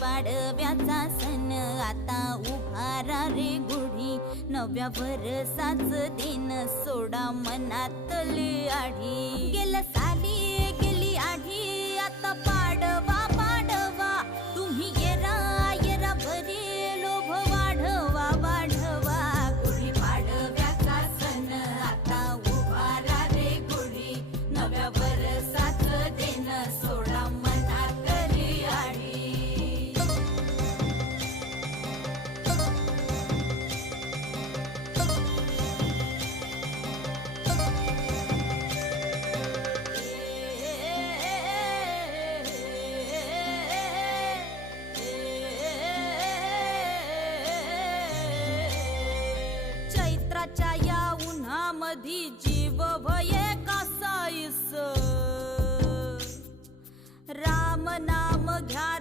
पाडव्याचा सण आता उभारा रे गुढी, नव्या वर्षाच दिन सोडा मनातली आढी. गेल्या साली गेली आढी, आता पाडवा पाडवा, तुम्ही येरा येरा बरी लोभ वाढवा वाढवा. गुढी पाडव्याचा सण आता उभारा रे गुढी, नव्या वर्षाच दिन सोडा मनातली आढी. चैत्राच्या या उन्हामधी जीव भये कासाईस, राम नाम घ्या